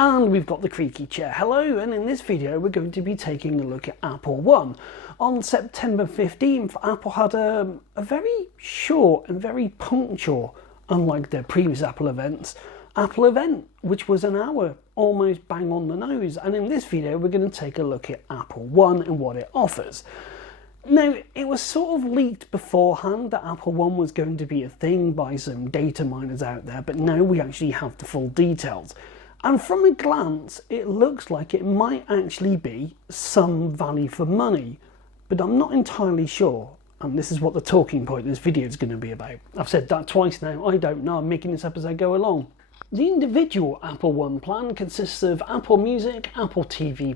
And we've got the creaky chair. Hello, and in this video we're going to be taking a look at Apple One. On September 15th, Apple had a very short and very punctual, unlike their previous Apple events, Apple event, which was an hour, almost bang on the nose. And in this video we're going to take a look at Apple One and what it offers. Now, it was sort of leaked beforehand that Apple One was going to be a thing by some data miners out there, but now we actually have the full details. And from a glance, it looks like it might actually be some value for money, but I'm not entirely sure. And this is what the talking point of this video is going to be about. I've said that twice now, I don't know, I'm making this up as I go along. The individual Apple One plan consists of Apple Music, Apple TV+,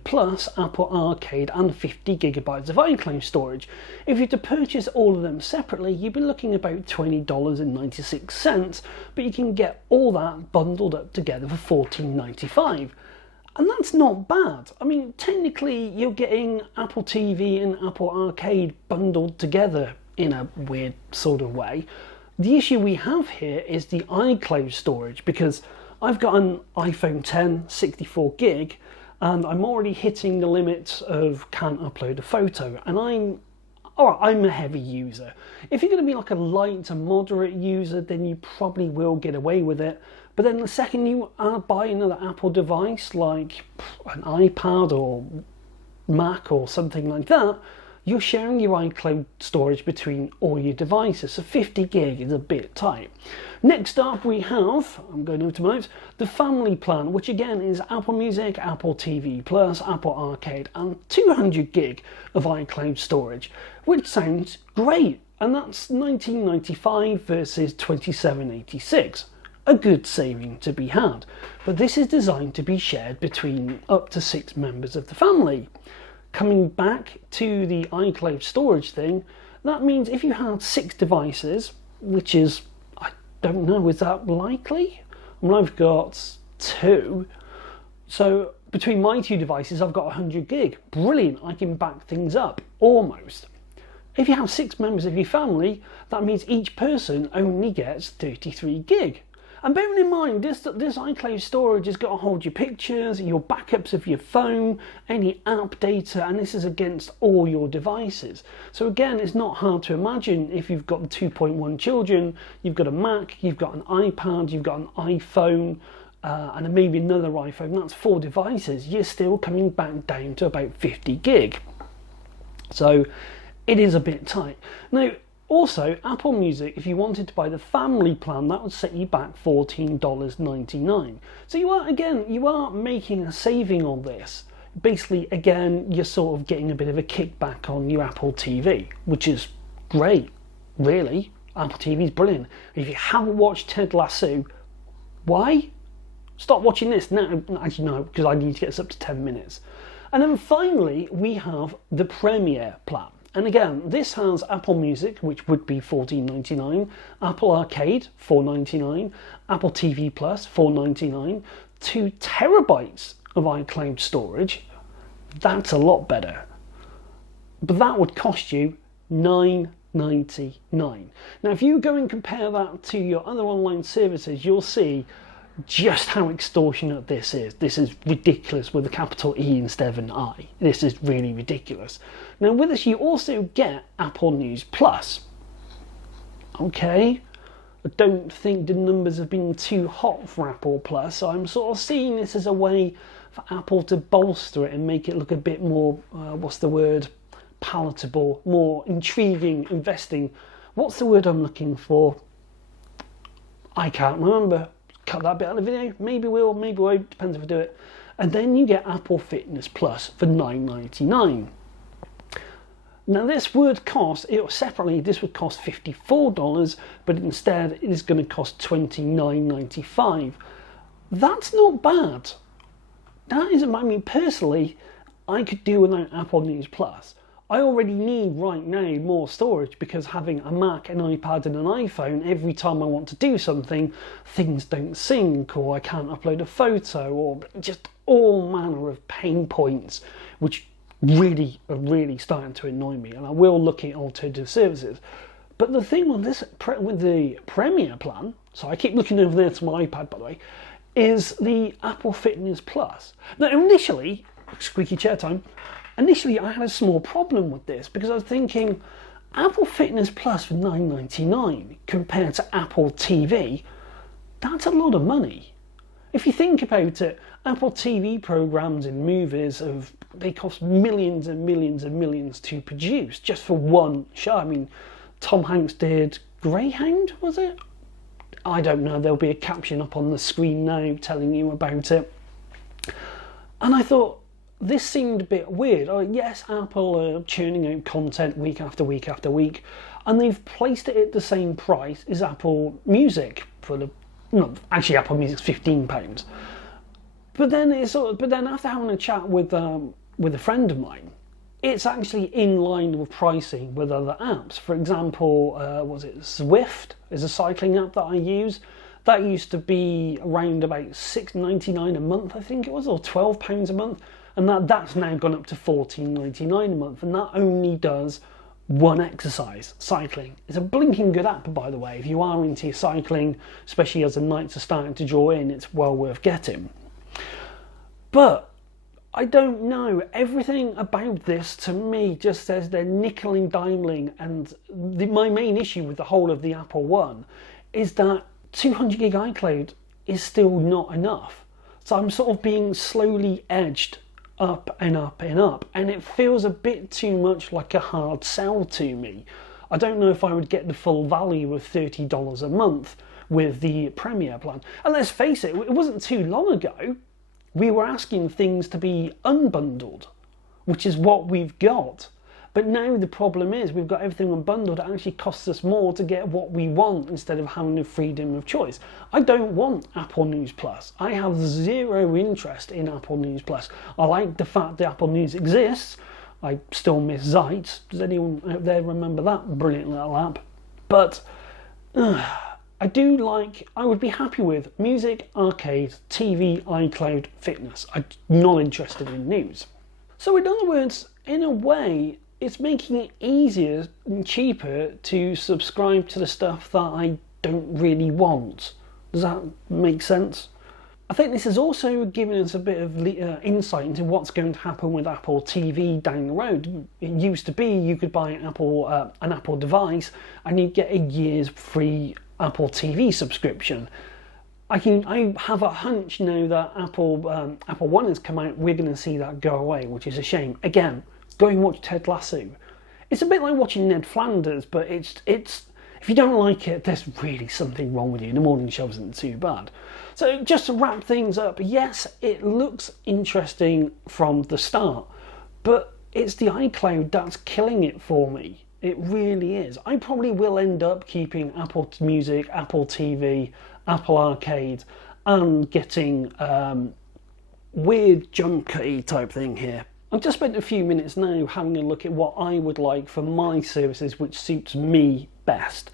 Apple Arcade and 50GB of iCloud storage. If you were to purchase all of them separately, you'd be looking about $20.96, but you can get all that bundled up together for $14.95. And that's not bad. I mean, technically you're getting Apple TV and Apple Arcade bundled together in a weird sort of way. The issue we have here is the iCloud storage, because I've got an iPhone 10 64 gig and I'm already hitting the limit of can't upload a photo, and I'm a heavy user. If you're going to be like a light to moderate user, then you probably will get away with it. But then the second you buy another Apple device like an iPad or Mac or something like that, you're sharing your iCloud storage between all your devices, so 50 gig is a bit tight. Next up we have, I'm going over to my notes, the family plan, which again is Apple Music, Apple TV+, Apple Arcade and 200 gig of iCloud storage, which sounds great, and that's $19.95 versus $27.86. A good saving to be had, but this is designed to be shared between up to 6 members of the family. Coming back to the iCloud storage thing, that means if you had 6 devices, which is, I don't know, is that likely? I mean, I've got 2, so between my 2 devices I've got 100 gig. Brilliant, I can back things up, almost. If you have 6 members of your family, that means each person only gets 33 gig. And bearing in mind, this iCloud storage has got to hold your pictures, your backups of your phone, any app data, and this is against all your devices. So again, it's not hard to imagine if you've got the 2.1 children, you've got a Mac, you've got an iPad, you've got an iPhone, and maybe another iPhone, that's 4 devices, you're still coming back down to about 50 gig. So it is a bit tight. Now, also, Apple Music, if you wanted to buy the family plan, that would set you back $14.99. So you are making a saving on this. Basically, again, you're sort of getting a bit of a kickback on your Apple TV, which is great, really. Apple TV is brilliant. If you haven't watched Ted Lasso, why? Stop watching this now. Actually, no, because I need to get this up to 10 minutes. And then finally, we have the Premier plan. And again, this has Apple Music, which would be $14.99, Apple Arcade, $4.99, Apple TV+, $4.99, 2 terabytes of iCloud storage. That's a lot better. But that would cost you $9.99. Now, if you go and compare that to your other online services, you'll see just how extortionate this is. This is ridiculous with a capital E instead of an I. This is really ridiculous. Now with this you also get Apple News Plus. Okay, I don't think the numbers have been too hot for Apple Plus, so I'm sort of seeing this as a way for Apple to bolster it and make it look a bit more, palatable, more intriguing, investing. What's the word I'm looking for? I can't remember. Cut that bit out of the video, maybe will, maybe won't, depends if I do it. And then you get Apple Fitness Plus for $9.99. Now this would cost, separately this would cost $54, but instead it is going to cost $29.95. That's not bad. That isn't, I mean, personally, I could do without Apple News Plus. I already need right now more storage, because having a Mac, an iPad and an iPhone, every time I want to do something, things don't sync, or I can't upload a photo, or just all manner of pain points, which really are really starting to annoy me, and I will look at alternative services. But the thing with the Premier plan, so I keep looking over there to my iPad by the way, is the Apple Fitness Plus. Now initially, squeaky chair time, initially I had a small problem with this because I was thinking Apple Fitness Plus for $9.99 compared to Apple TV, that's a lot of money. If you think about it, Apple TV programs and movies, they cost millions and millions and millions to produce just for one show. I mean, Tom Hanks did Greyhound, was it? I don't know, there'll be a caption up on the screen now telling you about it. And I thought, this seemed a bit weird. Oh, yes, Apple are churning out content week after week after week, and they've placed it at the same price as Apple Music for the, no, actually Apple Music's £15. But then after having a chat with a friend of mine, it's actually in line with pricing with other apps. For example, was it Zwift is a cycling app that I use. That used to be around about $6.99 a month, I think it was, or £12 a month. And that's now gone up to $14.99 a month. And that only does one exercise, cycling. It's a blinking good app, by the way. If you are into cycling, especially as the nights are starting to draw in, it's well worth getting. But I don't know. Everything about this to me just says they're nickel and diming. And my main issue with the whole of the Apple One is that 200 gig iCloud is still not enough. So I'm sort of being slowly edged up and up and up, and it feels a bit too much like a hard sell to me. I don't know if I would get the full value of $30 a month with the Premier plan. And let's face it, it wasn't too long ago we were asking things to be unbundled, which is what we've got. But now the problem is we've got everything unbundled. It actually costs us more to get what we want instead of having the freedom of choice. I don't want Apple News Plus. I have zero interest in Apple News Plus. I like the fact that Apple News exists. I still miss Zeit. Does anyone out there remember that brilliant little app? But I would be happy with music, arcade, TV, iCloud, fitness. I'm not interested in news. So in other words, in a way, it's making it easier and cheaper to subscribe to the stuff that I don't really want. Does that make sense? I think this is also giving us a bit of insight into what's going to happen with Apple TV down the road. It used to be you could buy an Apple device and you'd get a year's free Apple TV subscription. I have a hunch now that Apple One has come out, we're going to see that go away, which is a shame. Again, go and watch Ted Lasso. It's a bit like watching Ned Flanders, but it's if you don't like it, there's really something wrong with you. The morning show isn't too bad. So just to wrap things up, yes, it looks interesting from the start, but it's the iCloud that's killing it for me. It really is. I probably will end up keeping Apple Music, Apple TV, Apple Arcade, and getting weird junky type thing here. I've just spent a few minutes now having a look at what I would like for my services which suits me best.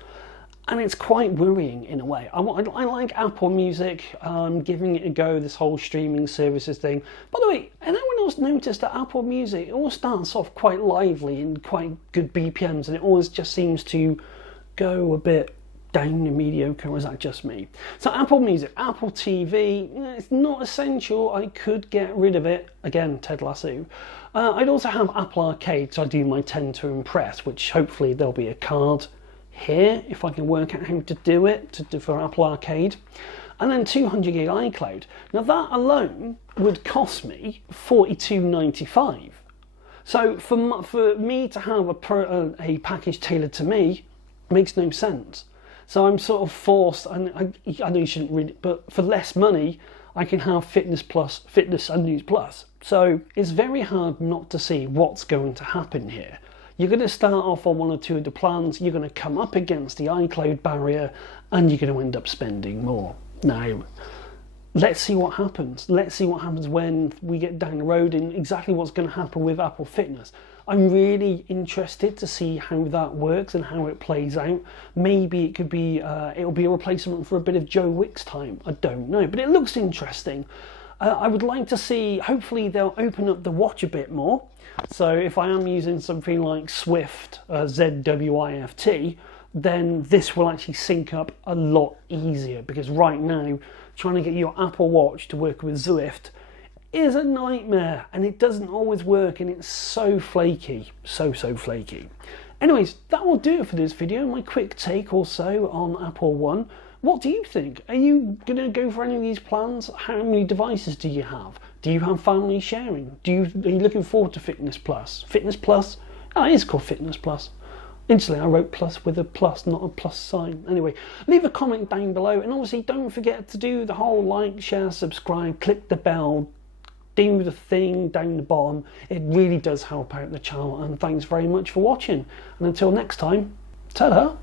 And it's quite worrying in a way. I like Apple Music, giving it a go, this whole streaming services thing. By the way, anyone else noticed that Apple Music, it all starts off quite lively and quite good BPMs, and it always just seems to go a bit down and mediocre, or is that just me? So Apple Music, Apple TV, it's not essential. I could get rid of it. Again, Ted Lasso. I'd also have Apple Arcade, so I do my Tend to Impress, which hopefully there'll be a card here if I can work out how to do it for Apple Arcade. And then 200 gig iCloud. Now that alone would cost me $42.95. So for me to have a package tailored to me makes no sense. So I'm sort of forced, and I know you shouldn't read it, but for less money, I can have Fitness and News Plus. So it's very hard not to see what's going to happen here. You're going to start off on one or two of the plans, you're going to come up against the iCloud barrier, and you're going to end up spending more. Now, let's see what happens. Let's see what happens when we get down the road and exactly what's going to happen with Apple Fitness. I'm really interested to see how that works and how it plays out. Maybe it could be, it'll be a replacement for a bit of Joe Wicks time. I don't know, but it looks interesting. I would like to see, hopefully they'll open up the watch a bit more. So if I am using something like Swift, ZWIFT, then this will actually sync up a lot easier, because right now trying to get your Apple Watch to work with Zwift is a nightmare, and it doesn't always work, and it's so flaky, so flaky. Anyways, that will do it for this video, my quick take or so on Apple One. What do you think? Are you going to go for any of these plans? How many devices do you have? Do you have family sharing? Are you looking forward to Fitness Plus? Fitness Plus? Oh, it is called Fitness Plus. Instantly I wrote plus with a plus, not a plus sign. Anyway, leave a comment down below, and obviously don't forget to do the whole like, share, subscribe, click the bell, do the thing down the bottom. It really does help out the channel, and thanks very much for watching. And until next time, ta-da!